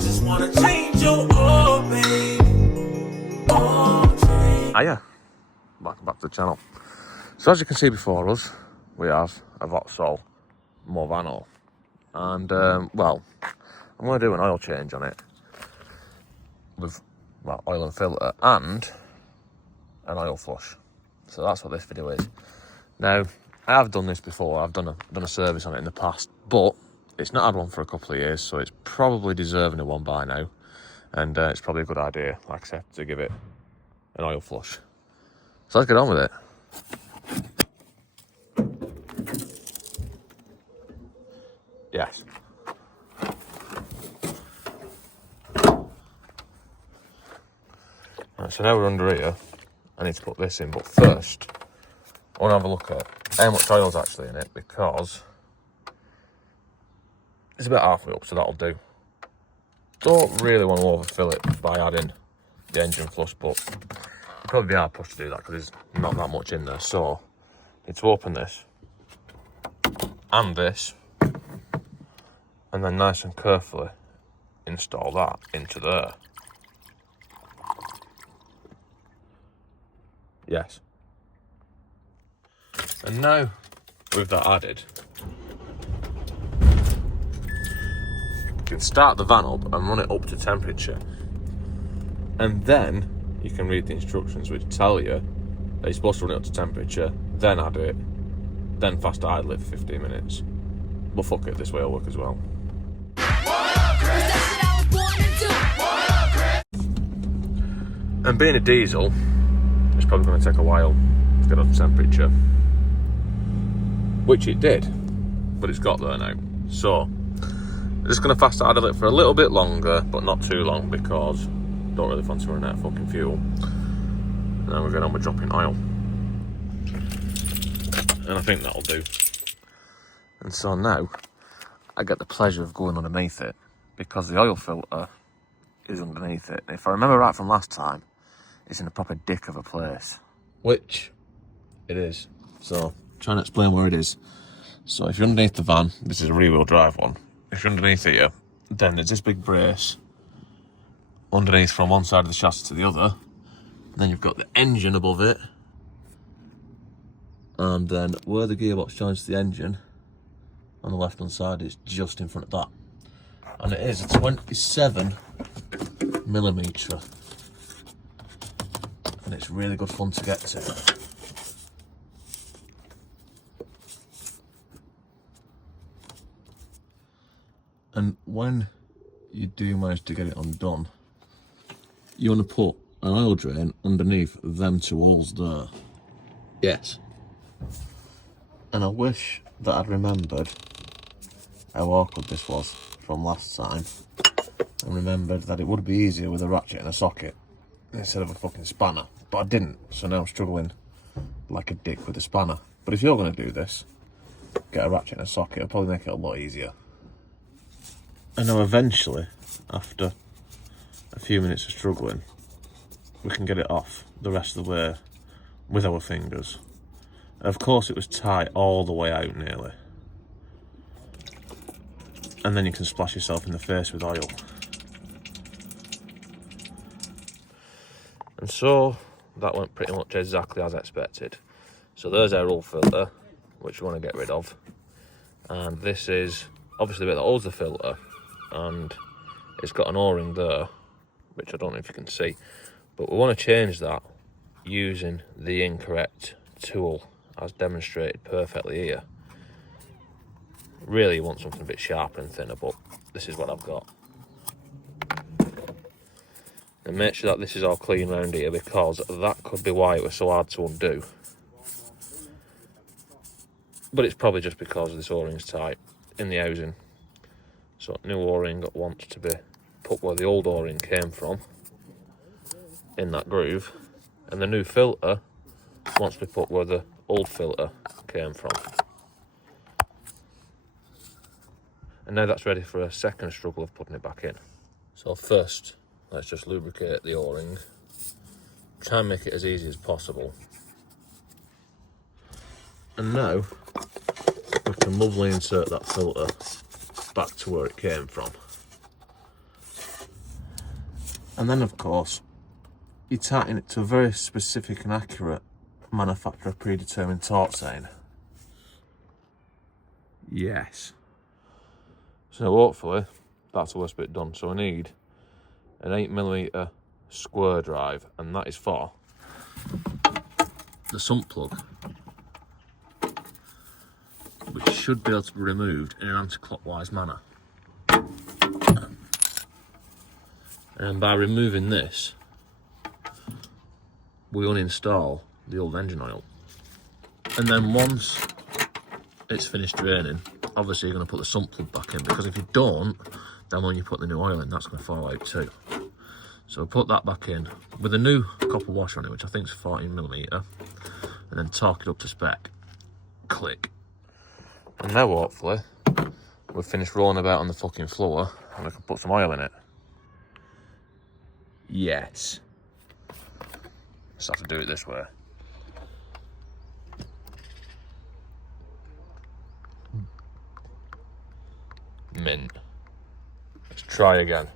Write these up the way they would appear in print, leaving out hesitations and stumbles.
just wanna change your oil, baby. Oh, change. Hiya, welcome back to the channel. So as you can see before us, we have a Vauxhall Movano, and well, I'm going to do an oil change on it with, well, oil and filter and an oil flush. So that's what this video is. Now, I have done this before. I've done a service on it in the past, but it's not had one for a couple of years, so it's probably deserving of one by now. And it's probably a good idea, like I said, to give it an oil flush. So let's get on with it. Yes. Right, so now we're under here. I need to put this in, but first, I want to have a look at how much oil's actually in it, because it's about halfway up, so that'll do. Don't really want to overfill it by adding the engine flush, but it'll probably be hard pushed to do that because there's not that much in there. So, I need to open this and this, and then nice and carefully install that into there. Yes. And now, with that added, you can start the van up and run it up to temperature. And then you can read the instructions which tell you that you're supposed to run it up to temperature, then add it, then fast idle it for 15 minutes. But fuck it, this way will work as well. And being a diesel, it's probably going to take a while to get up to temperature, which it did, but it's got there now. So I'm just going to fast idle it for a little bit longer, but not too long, because I don't really fancy running out of fucking fuel. And then we're going on with dropping oil, and I think that'll do. And so now I get the pleasure of going underneath it, because the oil filter is underneath it. And if I remember right from last time, it's in a proper dick of a place, which it is. So, trying to explain where it is. So, if you're underneath the van, this is a rear-wheel drive one. If you're underneath here, then there's this big brace underneath from one side of the chassis to the other. And then you've got the engine above it. And then where the gearbox joins to the engine, on the left-hand side, is just in front of that. And it is a 27mm. And it's really good fun to get to. And when you do manage to get it undone, you want to put an oil drain underneath them two holes there. Yes. And I wish that I'd remembered how awkward this was from last time, and remembered that it would be easier with a ratchet and a socket instead of a fucking spanner. But I didn't, so now I'm struggling like a dick with a spanner. But if you're going to do this, get a ratchet and a socket, it'll probably make it a lot easier. And now eventually, after a few minutes of struggling, we can get it off the rest of the way with our fingers. And of course it was tight all the way out nearly. And then you can splash yourself in the face with oil. And so that went pretty much exactly as expected. So there's our oil filter, which we want to get rid of. And this is obviously the bit that holds the filter, and it's got an O-ring there, which I don't know if you can see. But we want to change that using the incorrect tool, as demonstrated perfectly here. Really you want something a bit sharper and thinner, but this is what I've got. And make sure that this is all clean around here, because that could be why it was so hard to undo. But it's probably just because this O-ring's tight in the housing. So new O-ring wants to be put where the old O-ring came from, in that groove, and the new filter wants to be put where the old filter came from. And now that's ready for a second struggle of putting it back in. So first, let's just lubricate the O-ring. Try and make it as easy as possible. And now, we can lovely insert that filter back to where it came from. And then of course, you tighten it to a very specific and accurate manufacturer predetermined torque setting. Yes. So hopefully that's the worst bit done. So I need an 8mm square drive, and that is for the sump plug, which should be able to be removed in an anti-clockwise manner. And by removing this, we uninstall the old engine oil. And then once it's finished draining, obviously you're going to put the sump plug back in, because if you don't, then when you put the new oil in, that's going to fall out too. So put that back in with a new copper washer on it, which I think is 14mm, and then torque it up to spec. Click. And now hopefully we've finished rolling about on the fucking floor and we can put some oil in it. Yes. Just have to do it this way. Mint. Let's try again.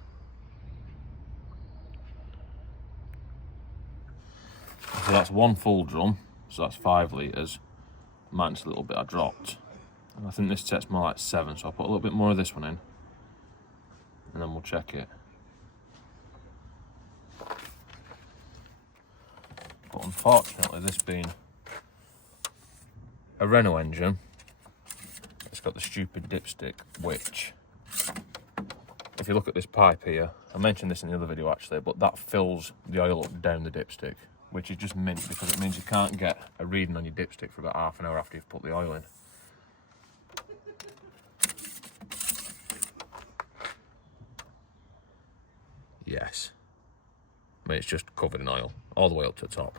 So that's one full drum, so that's 5 litres, minus a little bit I dropped. And I think this set's more like 7, so I'll put a little bit more of this one in, and then we'll check it. But unfortunately, this being a Renault engine, it's got the stupid dipstick, which, if you look at this pipe here, I mentioned this in the other video actually, but that fills the oil up down the dipstick, which is just mint, because it means you can't get a reading on your dipstick for about half an hour after you've put the oil in. Yes. I mean, it's just covered in oil, all the way up to the top.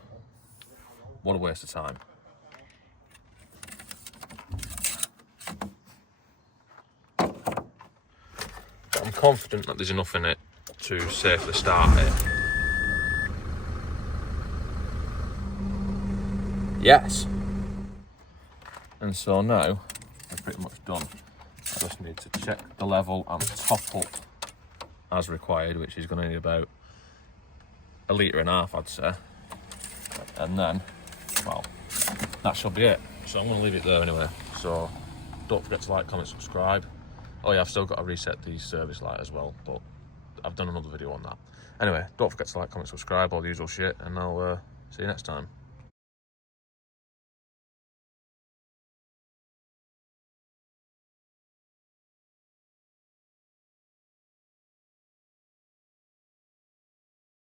What a waste of time. But I'm confident that there's enough in it to safely start it. Yes. And so now, I'm pretty much done. I just need to check the level and top up as required, which is going to need about 1.5 litres, I'd say. And then, well, that should be it. So I'm going to leave it there anyway. So don't forget to like, comment, subscribe. Oh yeah, I've still got to reset the service light as well, but I've done another video on that. Anyway, don't forget to like, comment, subscribe, all the usual shit, and I'll see you next time.